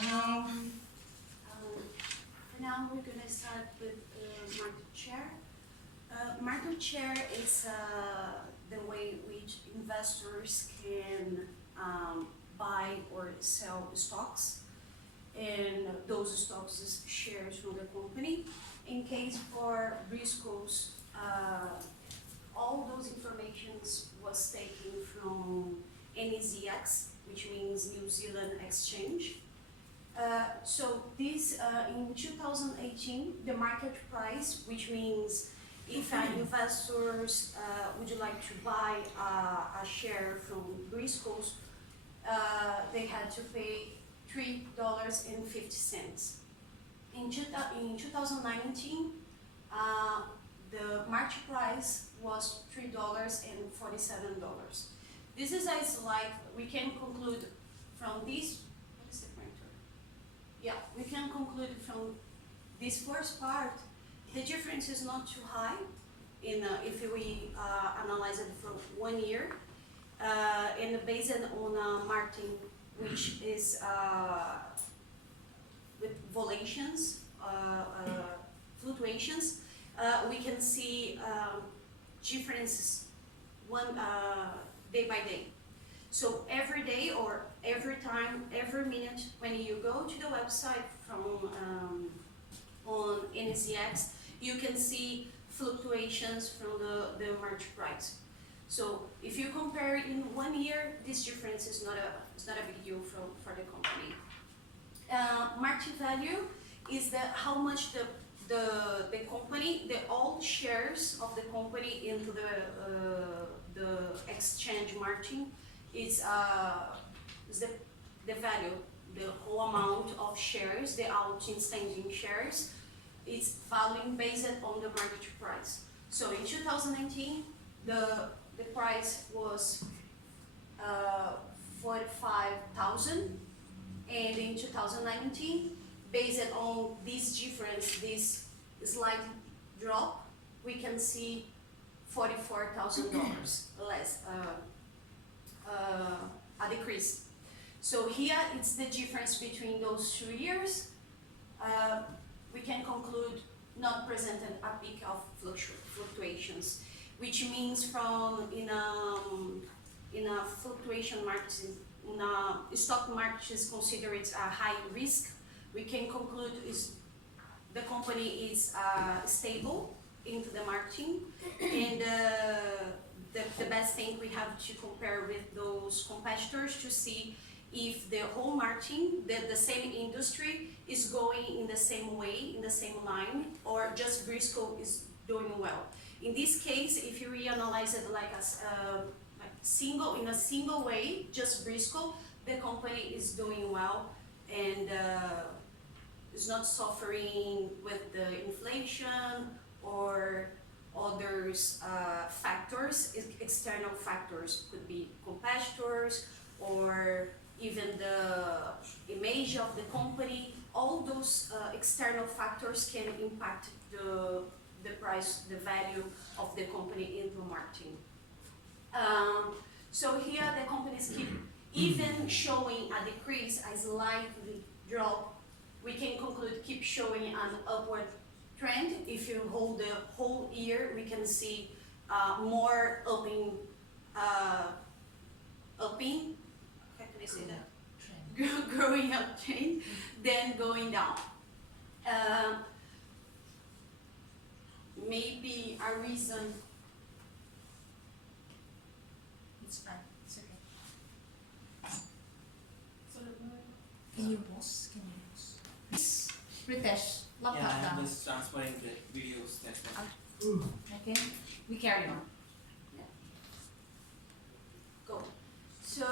For now, we're going to start with market share. Market share is the way which investors can buy or sell stocks, and those stocks is shares from the company. In case for Briscoe's, all those informations was taken from NZX, which means New Zealand Exchange. So this in 2018, the market price, which means if investors would like to buy a share from Briscoe's, they had to pay $3.50. In 2019, the market price was $3.47. This is a slide we can conclude from this. What is the pointer? Yeah, we can conclude from this first part. The difference is not too high in if we analyze it for 1 year, and based on marketing, which is with fluctuations, we can see differences day by day. So every day or every time, every minute, when you go to the website from on NZX, you can see fluctuations from the market price. So if you compare it in 1 year, this difference is not a big deal for the company. Market value is how much the company, all shares of the company into the exchange market is the value, the whole amount of shares, the outstanding shares, is valued based on the market price. So in 2019, the price was 45,000, and in 2019, based on this difference, this slight drop, we can see $44,000 less, a decrease. So here it's the difference between those 2 years. We can conclude not presented a peak of fluctuations, which means from in a fluctuation market, in a stock market is considered a high risk. We can conclude is the company is stable into the marketing, and the best thing we have to compare with those competitors to see if the whole marketing, the same industry is going in the same way, in the same line, or just Briscoe is doing well. In this case, if you reanalyze it like in a single way, just Briscoe, the company is doing well and is not suffering with the inflation or others factors, external factors, could be competitors or even the image of the company. All those external factors can impact the price, the value of the company into marketing. So here the companies keep even showing a decrease, a slight drop. We can conclude keep showing an upward trend. If you hold the whole year, we can see more upping. How can I say that? Growing up trend, then going down. Maybe a reason. It's fine. It's okay. Can you pause? Ritesh, laptop Yeah, down. I'm just transferring the videos, that's all. Okay, we carry on. Go. So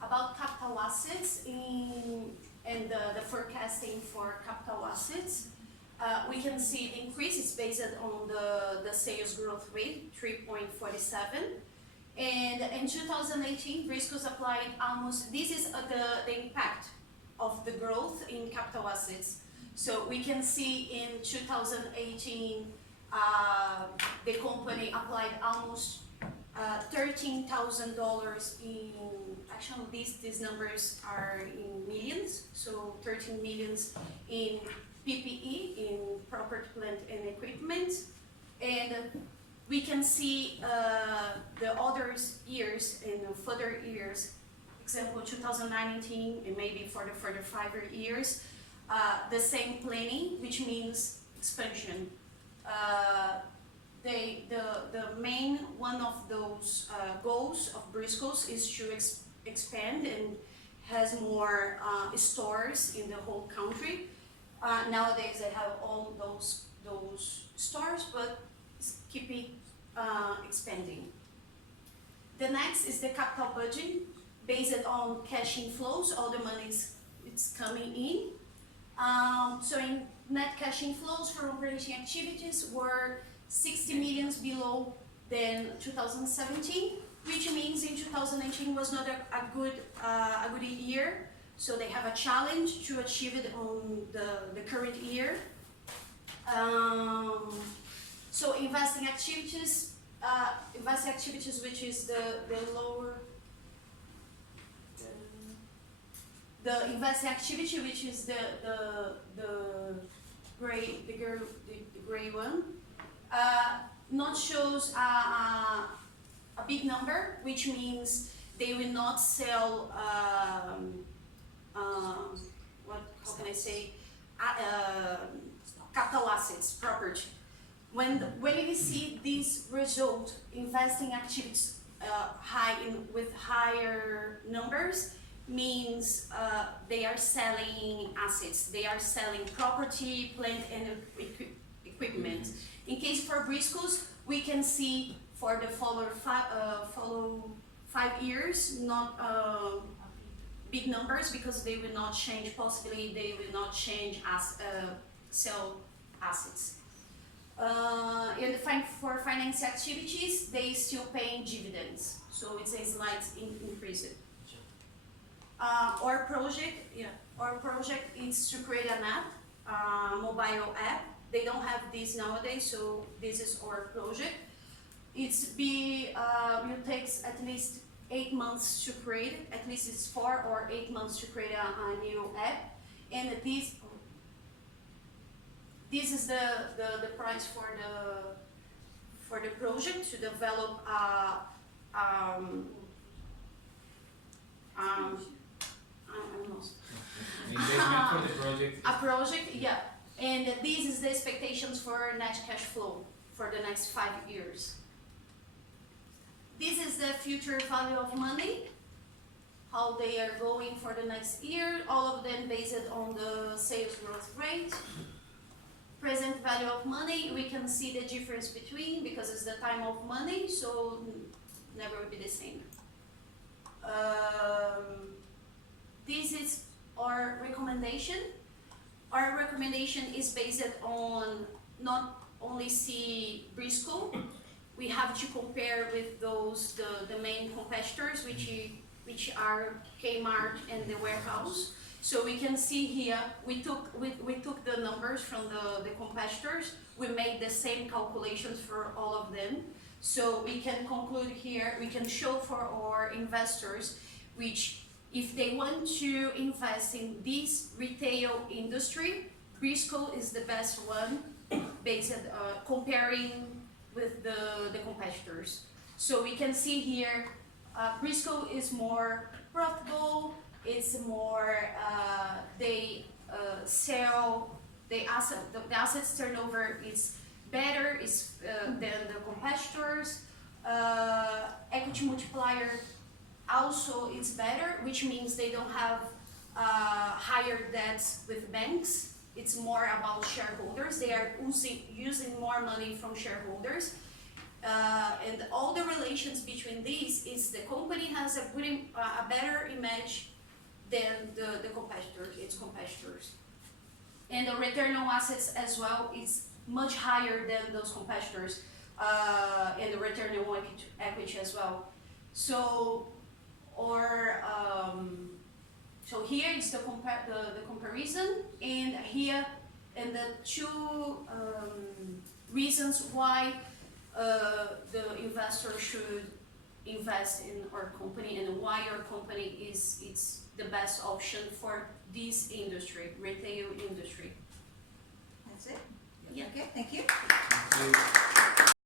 about capital assets and the forecasting for capital assets, we can see the increase is based on the sales growth rate, 3.47. And in 2018, Briscoe's applied almost, this is the impact of the growth in capital assets. So we can see in 2018, the company applied almost $13,000 in, actually these numbers are in millions, 13 millions in PPE, in property, plant and equipment. And we can see the other years and further years, example 2019 and maybe for the further 5 years, the same planning, which means expansion. The main one of those goals of Briscoe's is to expand and has more stores in the whole country. Nowadays they have all those stores, but keep it expanding. The next is the capital budget based on cash inflows. All the money it's coming in. So in net cash inflows for operating activities were 60 millions below than 2017, which means in 2018 was not a good year. So they have a challenge to achieve it on the current year. So investing activities, which is the lower, the investing activity, which is the gray one, not shows a big number, which means they will not sell. How can I say? Capital assets, property. When we see this result, investing activities with higher numbers, means they are selling assets, they are selling property, plant and equipment. In case for Briscoe's, we can see for the follow 5 years, not big numbers, because they will not change, possibly they will not change sell assets. And for finance activities, they still paying dividends, so it's a slight increase. Our project is to create an app, mobile app. They don't have this nowadays, so this is our project. It takes at least 8 months to create it. At least it's 4 or 8 months to create a new app. And this is the price for the project, to develop I'm lost. Investment for the project. A project, yeah. And this is the expectations for net cash flow for the next 5 years. This is the future value of money, how they are going for the next year, all of them based on the sales growth rate. Present value of money, we can see the difference between, because it's the time of money, so never will be the same. This is our recommendation. Our recommendation is based on not only see Briscoe, we have to compare with the main competitors, which are Kmart and the warehouse. So we can see here, we took the numbers from the competitors, we made the same calculations for all of them. So we can conclude here, we can show for our investors, which if they want to invest in this retail industry, Briscoe is the best one, based comparing with the competitors. So we can see here, Briscoe is more profitable. It's more, they sell, the assets turnover is better than the competitors. Equity multiplier also is better, which means they don't have higher debts with banks. It's more about shareholders. They are using more money from shareholders. And all the relations between these is the company has a better image than the its competitors. And the return on assets as well is much higher than those competitors, and the return on equity as well. So, so here is the comparison, and here, and the two reasons why the investor should invest in our company and why our company it's the best option for this industry, retail industry. That's it? Yeah. Okay, thank you. Thank you.